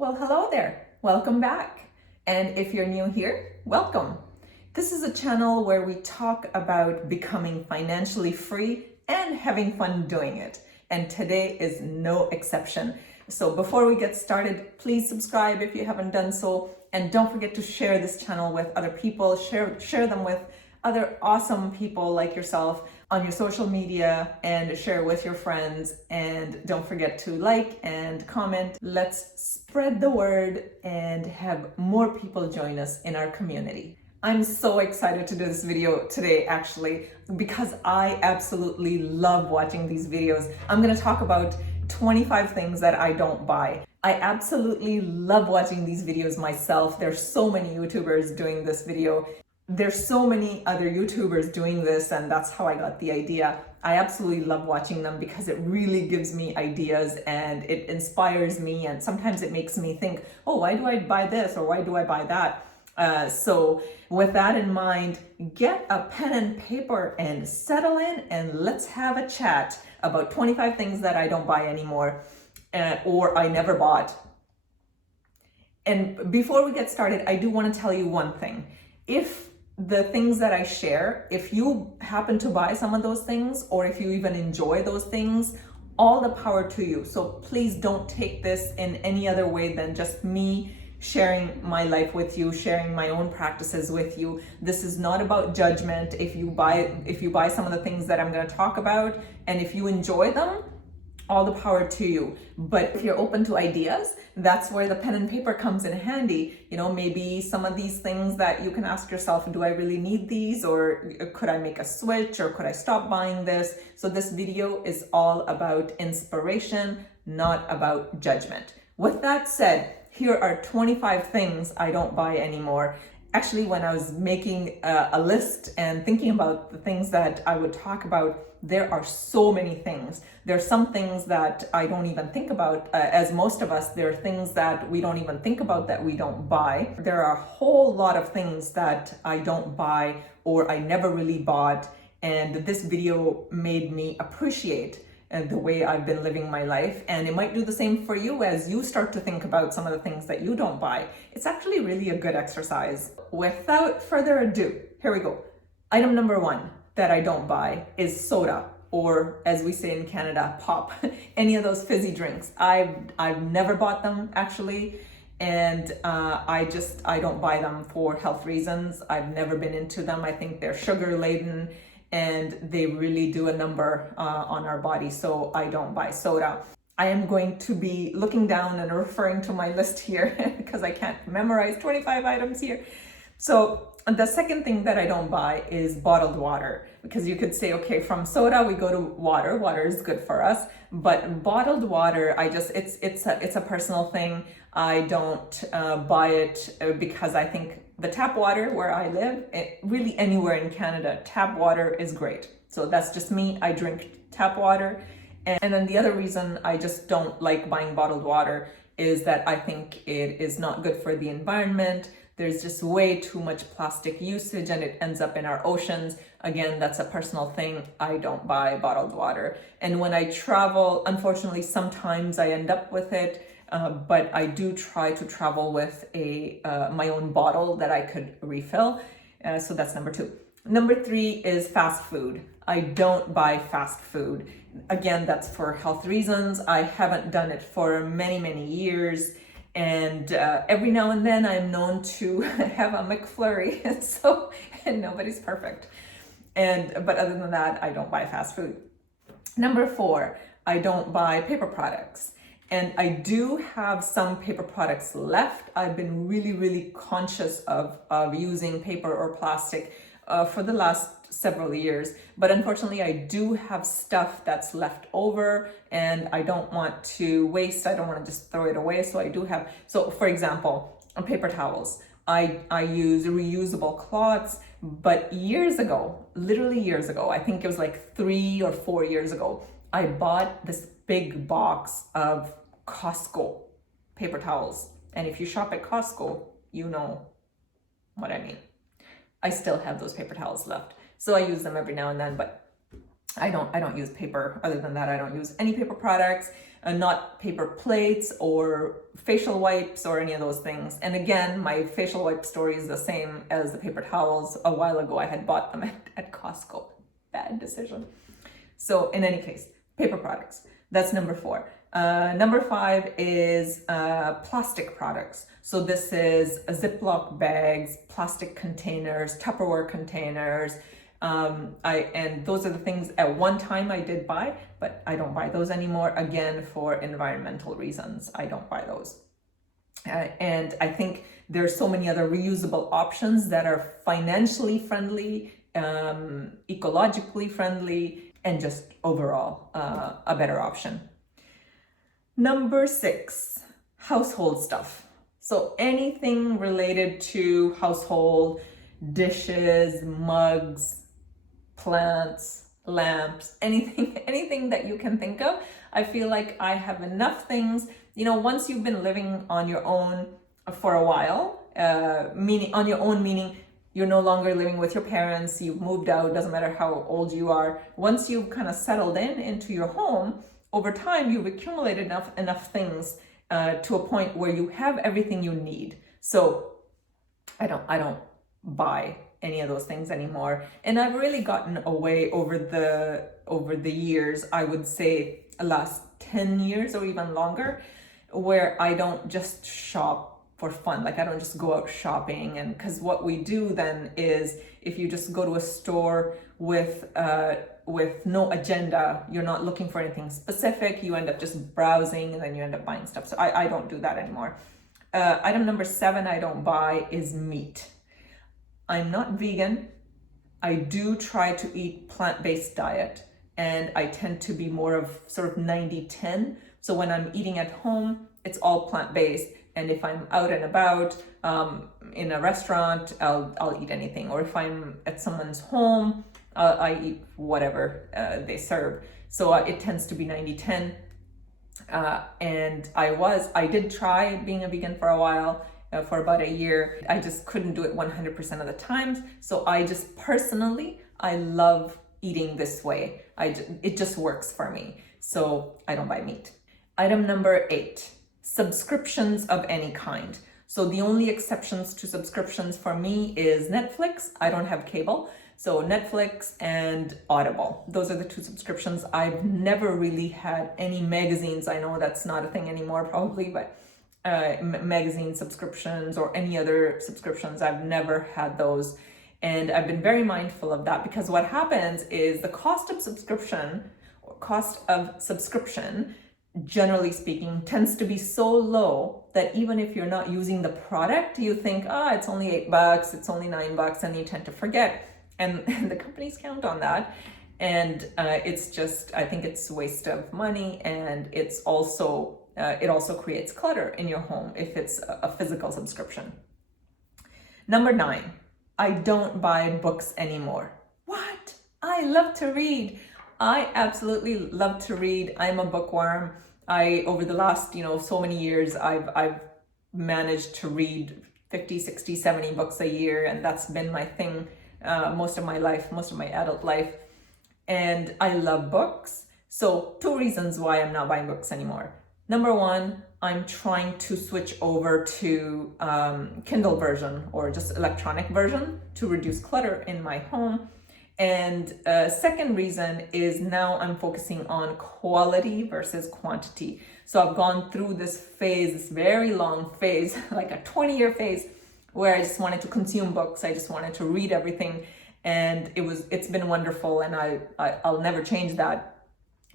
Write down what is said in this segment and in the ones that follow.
Well, hello there. Welcome back. And if you're new here, welcome. This is a channel where we talk about becoming financially free and having fun doing it. And today is no exception. So before we get started, please subscribe if you haven't done so. And don't forget to share this channel with other people. Share them with other awesome people like yourself on your social media and share with your friends. And don't forget to like and comment. Let's spread the word and have more people join us in our community. I'm so excited to do this video today, actually, because I absolutely love watching these videos. I'm going to talk about 25 things that I don't buy. I absolutely love watching these videos myself. There's so many YouTubers doing this video. There's so many other YouTubers doing this, and that's how I got the idea. I absolutely love watching them because it really gives me ideas and it inspires me, and sometimes it makes me think, oh, why do I buy this or why do I buy that? So with that in mind, get a pen and paper and settle in and let's have a chat about 25 things that I don't buy anymore or I never bought. And before we get started, I do want to tell you one thing. If the things that I share, if you happen to buy some of those things or if you even enjoy those things, all the power to you. So please don't take this in any other way than just me sharing my life with you, sharing my own practices with you. This is not about judgment. If you buy some of the things that I'm going to talk about and if you enjoy them, all the power to you. But if you're open to ideas, that's where the pen and paper comes in handy. You know, maybe some of these things that you can ask yourself, do I really need these? Or could I make a switch? Or could I stop buying this? So this video is all about inspiration, not about judgment. With that said, here are 25 things I don't buy anymore. Actually, when I was making a list and thinking about the things that I would talk about, there are so many things. There are some things that I don't even think about. As most of us, there are things that we don't even think about that we don't buy. There are a whole lot of things that I don't buy or I never really bought. And this video made me appreciate the way I've been living my life. And it might do the same for you as you start to think about some of the things that you don't buy. It's actually really a good exercise. Without further ado, here we go. Item number one that I don't buy is soda, or as we say in Canada, pop. Any of those fizzy drinks. I've never bought them actually. And I don't buy them for health reasons. I've never been into them. I think they're sugar laden and they really do a number on our body. So I don't buy soda. I am going to be looking down and referring to my list here because I can't memorize 25 items here. So the second thing that I don't buy is bottled water, because you could say, okay, from soda we go to water. Water is good for us, but bottled water, it's a personal thing. I don't buy it because I think the tap water where I live, really anywhere in Canada, tap water is great. So that's just me. I drink tap water. And then the other reason I just don't like buying bottled water is that I think it is not good for the environment. There's just way too much plastic usage and it ends up in our oceans. Again, that's a personal thing. I don't buy bottled water. And when I travel, unfortunately, sometimes I end up with it. But I do try to travel with my own bottle that I could refill. So that's number two. Number three is fast food. I don't buy fast food. Again, that's for health reasons. I haven't done it for many, many years. And every now and then I'm known to have a McFlurry. And nobody's perfect. But other than that, I don't buy fast food. Number four, I don't buy paper products. And I do have some paper products left. I've been really, really conscious of using paper or plastic for the last several years. But unfortunately, I do have stuff that's left over and I don't want to waste. I don't want to just throw it away. So I do have, so for example, paper towels. I use reusable cloths, but years ago, literally years ago, I think it was like 3 or 4 years ago, I bought this big box of Costco paper towels. And if you shop at Costco, you know what I mean. I still have those paper towels left. So I use them every now and then, but I don't use paper. Other than that, I don't use any paper products, not paper plates or facial wipes or any of those things. And again, my facial wipe story is the same as the paper towels. A while ago, I had bought them at Costco. Bad decision. So in any case, paper products. That's number 4. Number 5 is plastic products. So this is Ziploc bags, plastic containers, Tupperware containers. And those are the things at one time I did buy, but I don't buy those anymore. Again, for environmental reasons, I don't buy those. And I think there's so many other reusable options that are financially friendly, ecologically friendly, and just overall a better option. Number 6, household stuff. So anything related to household, dishes, mugs, plants, lamps, anything that you can think of. I feel like I have enough things. Once you've been living on your own for a while, meaning you're no longer living with your parents, you've moved out, doesn't matter how old you are. Once you've kind of settled into your home, over time you've accumulated enough things to a point where you have everything you need. So I don't buy any of those things anymore. And I've really gotten away over the years, I would say the last 10 years or even longer, where I don't just shop for fun. Like I don't just go out shopping. And because what we do then is, if you just go to a store with no agenda, you're not looking for anything specific, you end up just browsing and then you end up buying stuff. So I don't do that anymore. Item number 7 I don't buy is meat. I'm not vegan. I do try to eat plant-based diet, and I tend to be more of sort of 90-10. So when I'm eating at home, it's all plant-based. And if I'm out and about in a restaurant, I'll eat anything. Or if I'm at someone's home, I eat whatever they serve. So it tends to be 90-10. And I did try being a vegan for a while, for about a year. I just couldn't do it 100% of the times. So I just personally, I love eating this way. It just works for me. So I don't buy meat. Item number 8, subscriptions of any kind. So the only exceptions to subscriptions for me is Netflix. I don't have cable. So Netflix and Audible. Those are the 2 subscriptions. I've never really had any magazines. I know that's not a thing anymore probably, but magazine subscriptions or any other subscriptions, I've never had those. And I've been very mindful of that, because what happens is the cost of subscription, generally speaking, tends to be so low that even if you're not using the product, you think, it's only $8, it's only $9, and you tend to forget. And the companies count on that. And it's just, I think it's a waste of money, and it's also, it also creates clutter in your home if it's a physical subscription. Number 9, I don't buy books anymore. What? I love to read. I absolutely love to read. I'm a bookworm. Over the last, so many years, I've managed to read 50, 60, 70 books a year, and that's been my thing most of my life, most of my adult life. And I love books. So 2 reasons why I'm not buying books anymore. Number 1, I'm trying to switch over to Kindle version or just electronic version to reduce clutter in my home. And second reason is now I'm focusing on quality versus quantity. So I've gone through this phase, this very long phase, like a 20-year phase, where I just wanted to consume books. I just wanted to read everything. And it's been wonderful, and I'll never change that.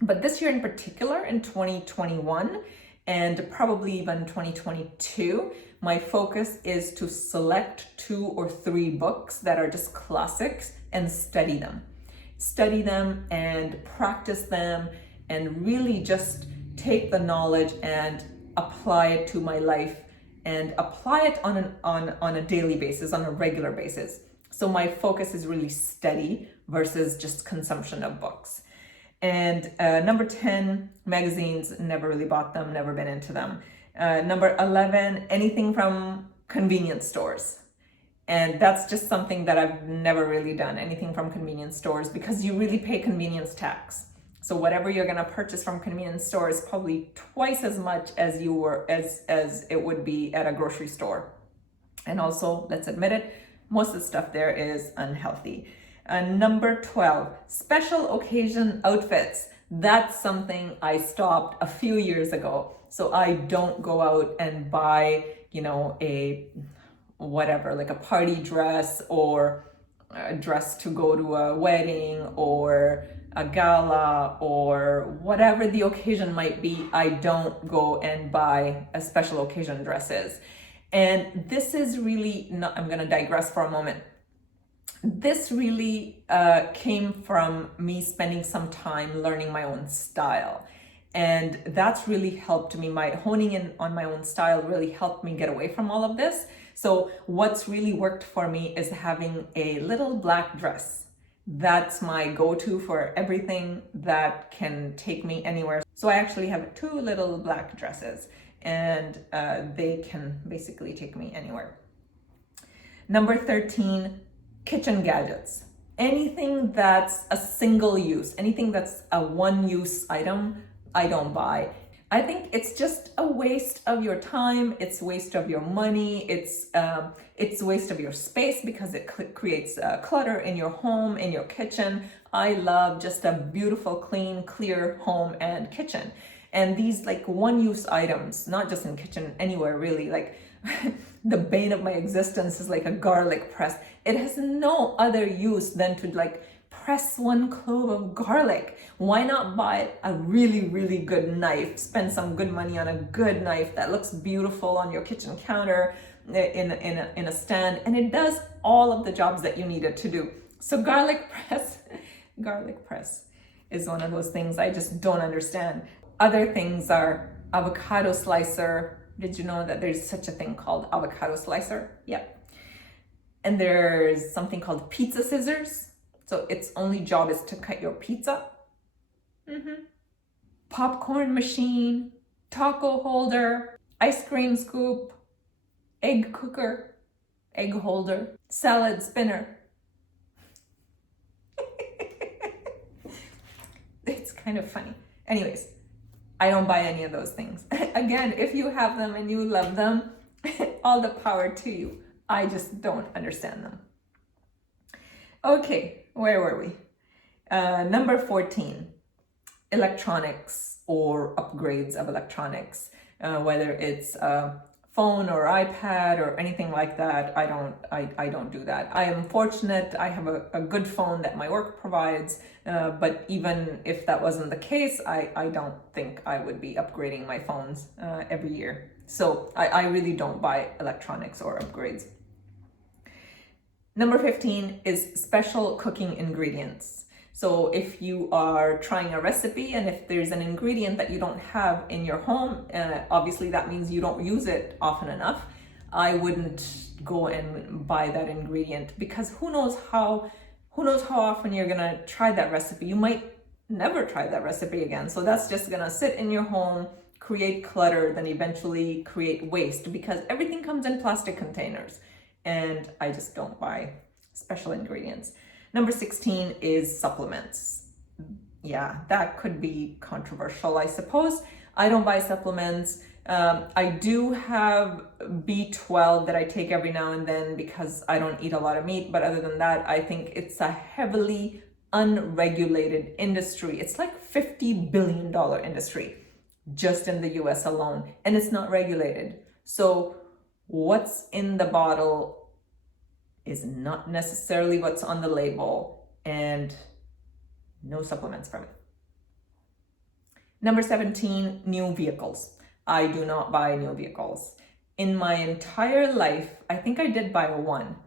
But this year in particular, in 2021, and probably even 2022, my focus is to select 2 or 3 books that are just classics and study them. Study them and practice them, and really just take the knowledge and apply it to my life, and apply it on a daily basis, on a regular basis. So my focus is really study versus just consumption of books. And number 10, magazines, never really bought them, never been into them. Number 11, anything from convenience stores. And that's just something that I've never really done, anything from convenience stores, because you really pay convenience tax. So whatever you're going to purchase from convenience store is probably twice as much as as it would be at a grocery store. And also, let's admit it, most of the stuff there is unhealthy. Number 12, special occasion outfits. That's something I stopped a few years ago. So I don't go out and buy, a whatever, like a party dress or a dress to go to a wedding or a gala or whatever the occasion might be. I don't go and buy a special occasion dresses. And this is really not, I'm going to digress for a moment. This really came from me spending some time learning my own style. And that's really helped me. My honing in on my own style really helped me get away from all of this. So what's really worked for me is having a little black dress. That's my go-to for everything that can take me anywhere. So I actually have 2 little black dresses, and they can basically take me anywhere. Number 13, kitchen gadgets. Anything that's a single use, anything that's a one-use item, I don't buy. I think it's just a waste of your time. It's a waste of your money. It's a waste of your space because it creates clutter in your home, in your kitchen. I love just a beautiful, clean, clear home and kitchen. And these like one-use items, not just in kitchen, anywhere really, like the bane of my existence is like a garlic press. It has no other use than to like press 1 clove of garlic. Why not buy a really, really good knife? Spend some good money on a good knife that looks beautiful on your kitchen counter in a stand, and it does all of the jobs that you need it to do. So garlic press is one of those things I just don't understand. Other things are avocado slicer. Did you know that there's such a thing called avocado slicer? Yep. And there's something called pizza scissors. So its only job is to cut your pizza. Popcorn machine, taco holder, ice cream scoop, egg cooker, egg holder, salad spinner. It's kind of funny. Anyways, I don't buy any of those things. Again, if you have them and you love them, all the power to you. I just don't understand them. Okay, where were we? Number 14, electronics or upgrades of electronics, whether it's a phone or iPad or anything like that. I don't do that. I am fortunate. I have a good phone that my work provides, but even if that wasn't the case, I don't think I would be upgrading my phones every year. So I really don't buy electronics or upgrades. Number 15 is special cooking ingredients. So if you are trying a recipe and if there's an ingredient that you don't have in your home, obviously that means you don't use it often enough. I wouldn't go and buy that ingredient because who knows how often you're gonna try that recipe. You might never try that recipe again. So that's just gonna sit in your home, create clutter, then eventually create waste because everything comes in plastic containers. And I just don't buy special ingredients. Number 16 is supplements. Yeah, that could be controversial, I suppose. I don't buy supplements. I do have B12 that I take every now and then because I don't eat a lot of meat. But other than that, I think it's a heavily unregulated industry. It's like $50 billion industry just in the US alone, and it's not regulated. So what's in the bottle is not necessarily what's on the label, and no supplements from it. Number 17, new vehicles. I do not buy new vehicles. In my entire life, I think I did buy one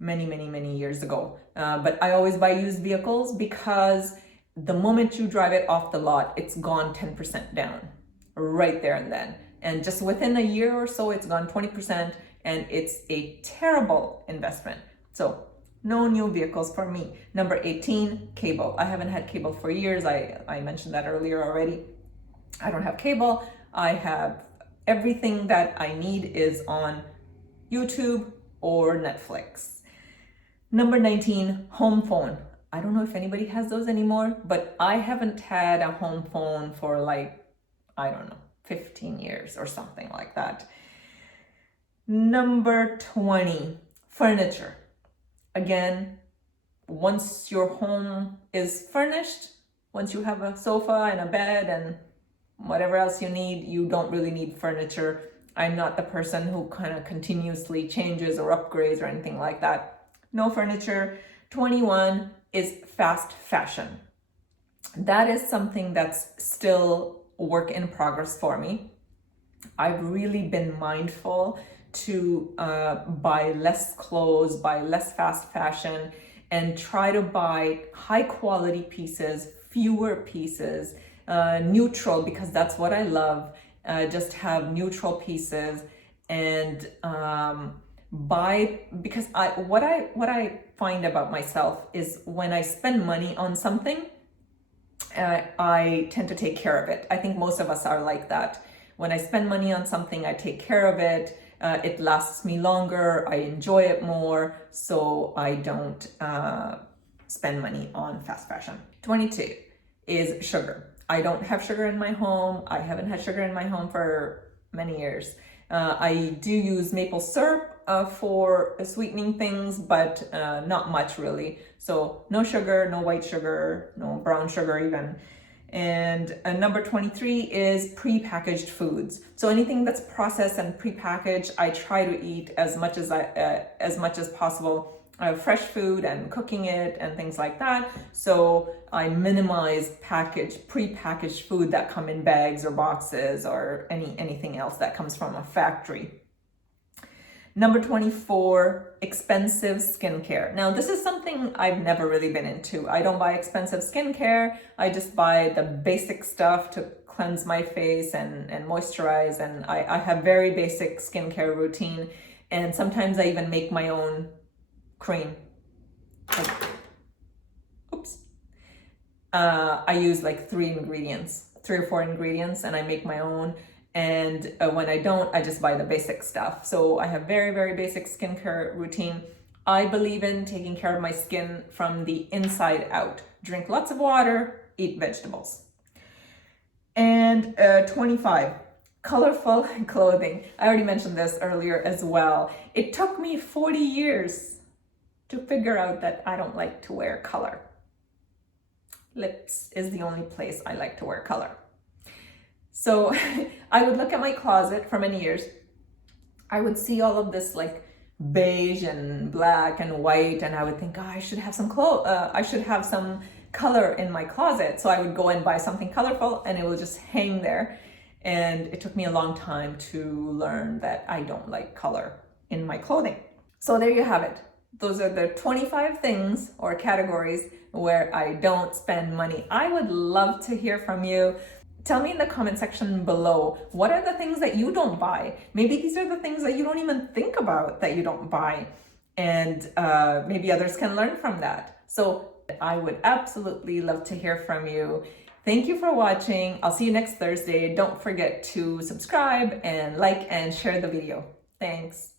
many years ago, but I always buy used vehicles because the moment you drive it off the lot, it's gone 10% down right there and then. And just within a year or so, it's gone 20%, and it's a terrible investment. So no new vehicles for me. Number 18, cable. I haven't had cable for years. I mentioned that earlier already. I don't have cable. I have everything that I need is on YouTube, or Netflix. Number 19, home phone. I don't know if anybody has those anymore, but I haven't had a home phone for like, I don't know, 15 years or something like that. Number 20, furniture. Again, once your home is furnished, once you have a sofa and a bed and whatever else you need, you don't really need furniture. I'm not the person who kind of continuously changes or upgrades or anything like that. No furniture. 21 is fast fashion. That is something that's still a work in progress for me. I've really been mindful to buy less clothes, buy less fast fashion, and try to buy high quality pieces, fewer pieces, neutral, because that's what I love. Just have neutral pieces and buy, because what I find about myself is when I spend money on something, I tend to take care of it. I think most of us are like that. When I spend money on something, I take care of it. It lasts me longer. I enjoy it more. So I don't spend money on fast fashion. 22 is sugar. I don't have sugar in my home. I haven't had sugar in my home for many years. I do use maple syrup for sweetening things, but not much really. So no sugar, no white sugar, no brown sugar even. And number 23 is prepackaged foods. So anything that's processed and prepackaged, I try to eat as much as possible. Fresh food and cooking it and things like that. So I minimize prepackaged food that come in bags or boxes or anything else that comes from a factory. Number 24, expensive skincare. Now, this is something I've never really been into. I don't buy expensive skincare. I just buy the basic stuff to cleanse my face and moisturize. And I have very basic skincare routine. And sometimes I even make my own cream. I use like 3 or 4 ingredients, and I make my own. And when I don't, I just buy the basic stuff. So I have very, very basic skincare routine. I believe in taking care of my skin from the inside out. Drink lots of water, eat vegetables. And 25, colorful clothing. I already mentioned this earlier as well. It took me 40 years to figure out that I don't like to wear color. Lips is the only place I like to wear color. So I would look at my closet for many years. I would see all of this like beige and black and white, and I would think, oh, I should have some color in my closet. So I would go and buy something colorful, and it would just hang there. And it took me a long time to learn that I don't like color in my clothing. So there you have it. Those are the 25 things or categories where I don't spend money. I would love to hear from you. Tell me in the comment section below, what are the things that you don't buy? Maybe these are the things that you don't even think about that you don't buy. And maybe others can learn from that. So I would absolutely love to hear from you. Thank you for watching. I'll see you next Thursday. Don't forget to subscribe and like and share the video. Thanks.